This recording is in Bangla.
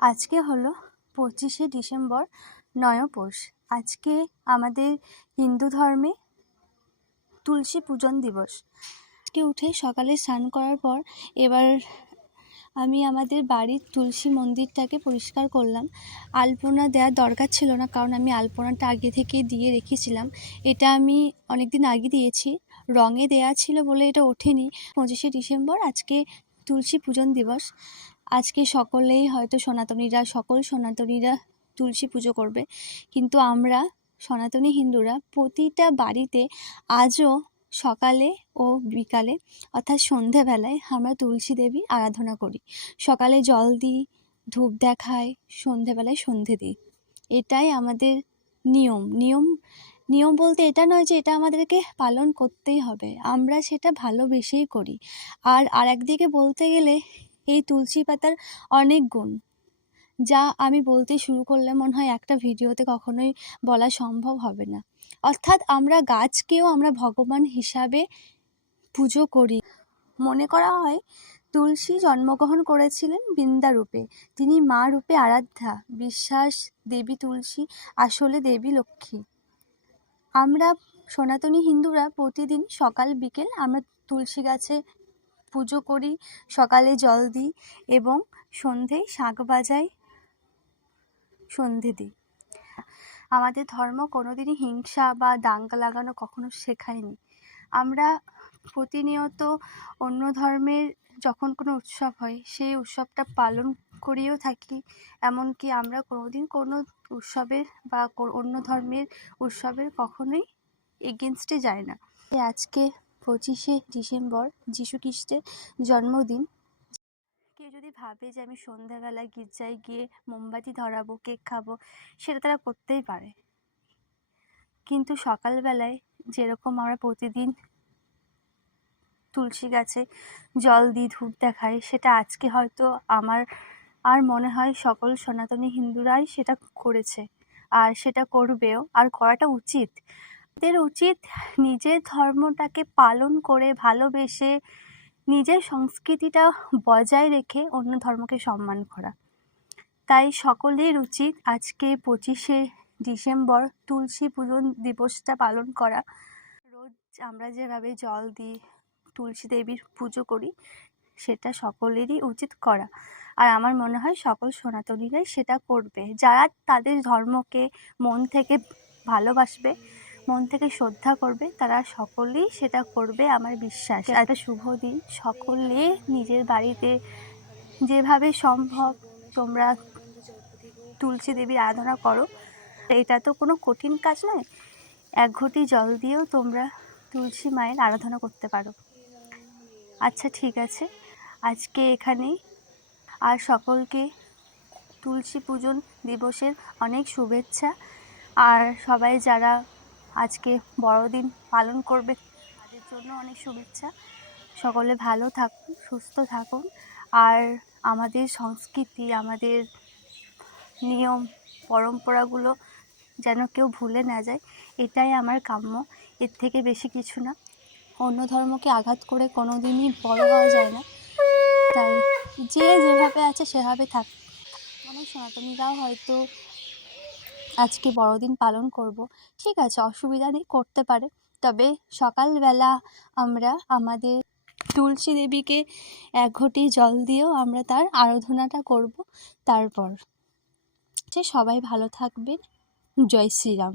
আজকে হলো পঁচিশে ডিসেম্বর নয়পৌষ। আজকে আমাদের হিন্দু ধর্মে তুলসী পূজন দিবস। আজকে উঠে সকালে স্নান করার পর এবার আমি আমাদের বাড়ির তুলসী মন্দিরটাকে পরিষ্কার করলাম। আলপনা দেওয়ার দরকার ছিল না, কারণ আমি আলপনাটা আগে থেকে দিয়ে রেখেছিলাম। এটা আমি অনেক দিন আগে দিয়েছি। রঙে দেয়া ছিল বলে এটা ওঠেনি। পঁচিশে ডিসেম্বর আজকে তুলসী পূজন দিবস। আজকে সকলেই হয়তো সনাতনীরা, সকল সনাতনীরা তুলসী পুজো করবে। কিন্তু আমরা সনাতনী হিন্দুরা প্রতিটা বাড়িতে আজও সকালে ও বিকালে অর্থাৎ সন্ধেবেলায় আমরা তুলসী দেবীর আরাধনা করি। সকালে জল দিই, ধূপ দেখাই, সন্ধেবেলায় সন্ধে দিই। এটাই আমাদের নিয়ম। নিয়ম নিয়ম বলতে এটা নয় যে এটা আমাদেরকে পালন করতেই হবে। আমরা সেটা ভালোবেসেই করি। আর আর একদিকে বলতে গেলে এই তুলসী পাতার অনেক গুণ। যা আমি বলতে শুরু করলে মনে হয় একটা ভিডিওতে কখনোই বলা সম্ভব হবে না। অর্থাৎ আমরা গাছকেও আমরা ভগবান হিসাবে পুজো করি। মনে করা হয়, তুলসী জন্মগ্রহণ করেছিলেন বৃন্দা রূপে। তিনি মা রূপে আরাধ্যা, বিশ্বাস, দেবী তুলসী, আসলে দেবী লক্ষ্মী। আমরা সনাতনী হিন্দুরা প্রতিদিন সকাল, বিকেল আমরা তুলসী গাছে পুজো করি, সকালে জল দিই এবং সন্ধেয় শাঁখ বাজাই, সন্ধে দিই। আমাদের ধর্ম কোনোদিনই হিংসা বা দাঙ্গা লাগানো কখনো শেখায়নি। আমরা প্রতিনিয়ত অন্য ধর্মের যখন কোনো উৎসব হয়, সেই উৎসবটা পালন করেও থাকি, এমনকি আমরা কোনোদিন কোনো উৎসবের বা অন্য ধর্মের উৎসবের কখনোই এগেনস্টে যায় না। আজকে পঁচিশে ডিসেম্বর যীশু খ্রিস্টের জন্মদিন। কেউ যদি ভাবে যে আমি সন্ধ্যাবেলায় গির্জায় গিয়ে মোমবাতি ধরাবো, কেক খাব, সেটা তারা করতেই পারে। কিন্তু সকালবেলায় যেরকম আমরা প্রতিদিন তুলসী গাছে জল দিই ধূপ দেখাই, সেটা আজকে হয়তো আমার আর মনে হয় সকল সনাতনী হিন্দুরাই সেটা করেছে। আর সেটা করবেও, আর করাটা উচিত। এদের উচিত নিজের ধর্মটাকে পালন করে ভালোবেসে নিজের সংস্কৃতিটা বজায় রেখে অন্য ধর্মকে সম্মান করা। তাই সকলের উচিত আজকে পঁচিশে ডিসেম্বর তুলসী পূজন দিবসটা পালন করা। রোজ আমরা যেভাবে জল দিই তুলসী দেবীর পুজো করি, সেটা সকলেরই উচিত করা। আর আমার মনে হয় সকল সনাতনীরাই সেটা করবে। যারা তাদের ধর্মকে মন থেকে ভালোবাসবে মন থেকে শ্রদ্ধা করবে তারা সকলেই সেটা করবে আমার বিশ্বাস। একটা শুভ দিন। সকলে নিজের বাড়িতে যেভাবে সম্ভব তোমরা তুলসী দেবীর আরাধনা করো। এটা তো কোনো কঠিন কাজ নয়। এক ঘটি জল দিয়েও তোমরা তুলসী মায়ের আরাধনা করতে পারো। আচ্ছা ঠিক আছে। আজকে এখানেই। আর সকলকে তুলসী পূজন দিবসের অনেক শুভেচ্ছা। আর সবাই যারা আজকে বড়দিন পালন করবে। তাদের জন্য অনেক শুভেচ্ছা। সকলে ভালো থাকুন, সুস্থ থাকুন। আর আমাদের সংস্কৃতি, আমাদের নিয়ম, পরম্পরাগুলো যেন কেউ ভুলে না যায়, এটাই আমার কাম্য। এর থেকে বেশি কিছু না। অন্য ধর্মকে আঘাত করে কোনো দিনই বড় হওয়া যায় না। তাই যে যেভাবে আছে সেভাবে থাক। অনেক সনাতনীরাও হয়তো আজকে বড়দিন পালন করব। ঠিক আছে, অসুবিধা নেই, করতে পারে। তবে সকালবেলা আমরা আমাদের তুলসী দেবীকে এক ঘটি জল দিয়েও আমরা তার আরাধনাটা করব। তারপর যে সবাই ভালো থাকবেন। জয় শ্রীরাম।